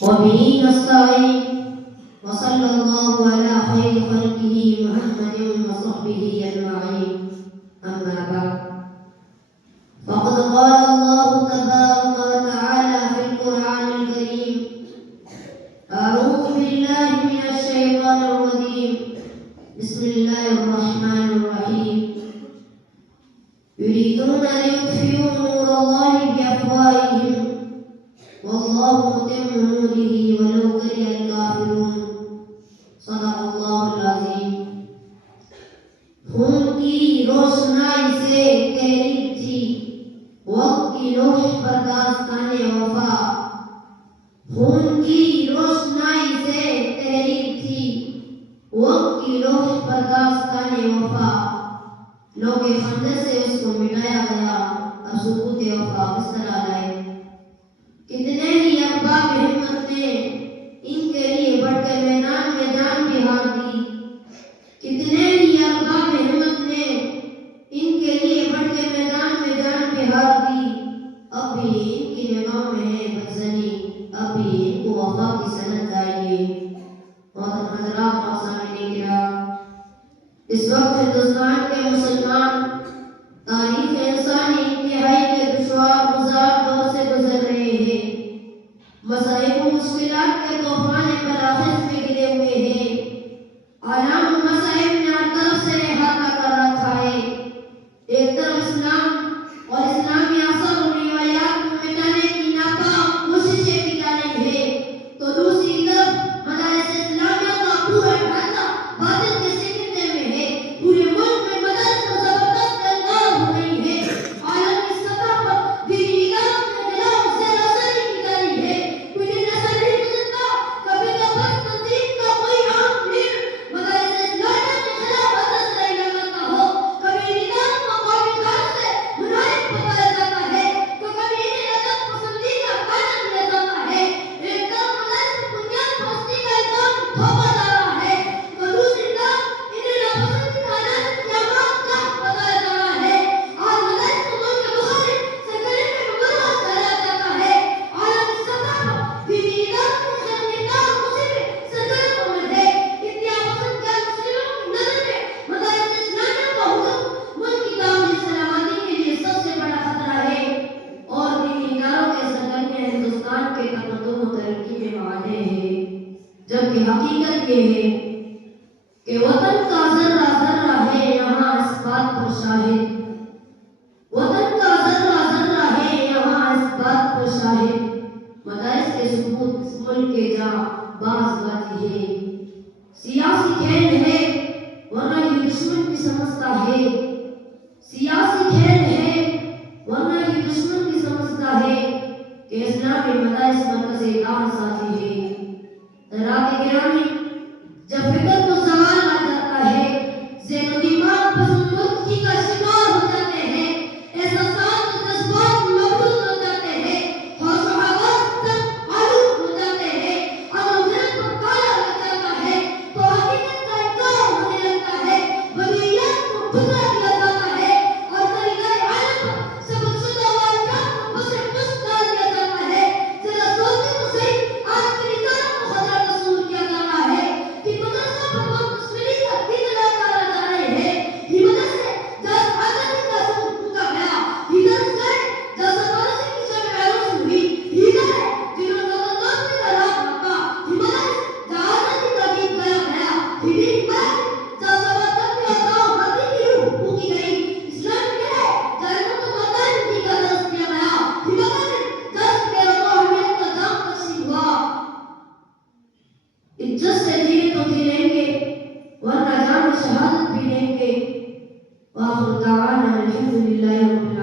وبه نستعين وصلى الله على خير خلقه محمد وصحبه أجمعين أما بعد فقد قال الله تبارك وتعالى في القرآن الكريم أعوذ بالله من الشيطان الرجيم بسم الله الرحمن الرحيم يريدون ليطفئوا نور الله بأفواههم والله متم نوره ولو كره الكافرون صدق اللہ العظیم. خون کی روشنائی سے تحریک تھی وقت کی لوح پر داستان وفا. خون کی روشنائی سے تحریک تھی وقت کی لوح پر داستان وفا. لوگ خنجر سے اس کو مٹایا گیا. اب ثبوت وفا کس طرح لائے؟ کتنے ہی ارباب ہمت نے ان کے لیے بڑھ کے میدان میں جان بھی ہار دی. کتنے ہی ارباب ہمت نے ان کے لیے بڑھ کے میدان میں جان بھی ہار دی. اب بھی ان کی نگاہوں میں ہے بدزنی. اب بھی ان کو وفا کی سند چاہیے. محترم حضرات اور سامعین کرام، اس وقت ہندوستان کے مسلمان تاریخ انسانی انتہائی کے دشوار گزار دور سے گزر رہے ہیں. مصائب و مشکلات کے طوفان براخز میں گرے ہوئے ہیں. عالم مصائب نے ہر طرف سے احاطہ کر رکھا ہے. ایک طرف اسلام اور اسلامی اثر و روایات کو مٹانے کی ناکام کوششیں کی جا رہی ہے، تو دوسری طرف مدارس اسلامیہ کا پورا ڈھانچہ باطل کے سکتے میں ہے. پورے ملک میں مدارس کو زبردست تلوار ہو رہی ہے. عالمی سطح پر دینی اداروں کے خلاف زیر اثری کی جا رہی ہے. کوئی نظر نہیں گزرتا کبھی تو بس تنظیم کا کوئی عام میر مدارس اسلامیہ کے خلاف حدث نہیں لگاتا ہو. کبھی اداروں کو قومی داروں سے منحرف بتایا جاتا ہے تو کبھی انہیں ادب پسندی کا کانا دیا جاتا ہے. ایک طرف مدارس میں بنیاد پرستی کا الزام تھوپا جا رہا ہے تو دوسری طرف انہیں ناپسندیدہ عناصر کی آماد کا بتایا جا رہا ہے. آج مدارس کو ملک کے مختلف سرکلے میں مبرہ ٹھہرایا جاتا ہے. عالمی سطح پر دینی اداروں کی خیرخواہ مصیبت سرگرم عمل ہے. انتہا پسند غیر مسلموں کی نظر میں مدارس اسلامیہ کا حکم ملک کی تعمیری سلامتی کے لیے سب سے بڑا خطرہ ہے اور دینی اداروں کے سرگرمیاں ہندوستان کے تقدم و ترقی میں مانع ہے. جبکہ حقیقت یہ ہے کہ وطن کا ذرہ ذرہ ہے یہاں اس بات پر شاہد. وطن کا ذرہ ذرہ ہے یہاں اس بات پر شاہد. مدارس کے ثبوت اس ملک کے جاں باز باتی ہے. سیاسی کھیل ہے ورنہ یہ دشمن بھی سمجھتا ہے. سیاسی کھیل ہے ورنہ یہ دشمن بھی سمجھتا ہے کہ اسلامی مدارس مرکز اعتماد ساتھی ہے. حضرات گرامی، جب فکر کو زوال آ جاتا ہے، ذہن و دماغ پسند مرغی کا شکار ہو جاتے ہیں، احساسات و جذبات مغلوب ہو جاتے ہیں، ہوش و حواس تک آلود ہو جاتے ہیں، عقل و ذہن پر کالا لگ جاتا ہے تو حقیقت کا انکار ہونے لگتا ہے، بدیہیات کو ٹھکرا دیا جاتا ہے اور طریقۂ عالم پر ثبت شدہ واقعات کو بسر پشت ڈال دیا جاتا ہے. ذرا سوچیں تو صحیح، آج کے اداروں کو خطرہ محسوس کیا جا رہا ہے کہ مدرسوں پر بہت دشمنی کا دن لگایا جا رہے ہیں. یہ مدرسے جہاں آزادی کا سبب پھونکا گیا، یہ درس گاہیں جہاں سرپرستی کی شمع عروج ہوئی، یہ ادارے جنہوں نے دوستی کا راہ رکھا، یہ مدارس جہاں آزادی کا گیت گایا گیا، یہ دینی مراکز جہاں سبادی اور دعوت مردی کی روح پھونکی گئی، اسلام کے ہے جہاں علم و مردانگی کا درس دیا گیا، یہ مدارس جہاں سے غیرت و حمیت کا جام تقسیم ہوا. عزت سے جیے تو جی لیں گے ورنہ جان شہادت بھی لیں گے. وآخر دعوانا الحمدللہ رب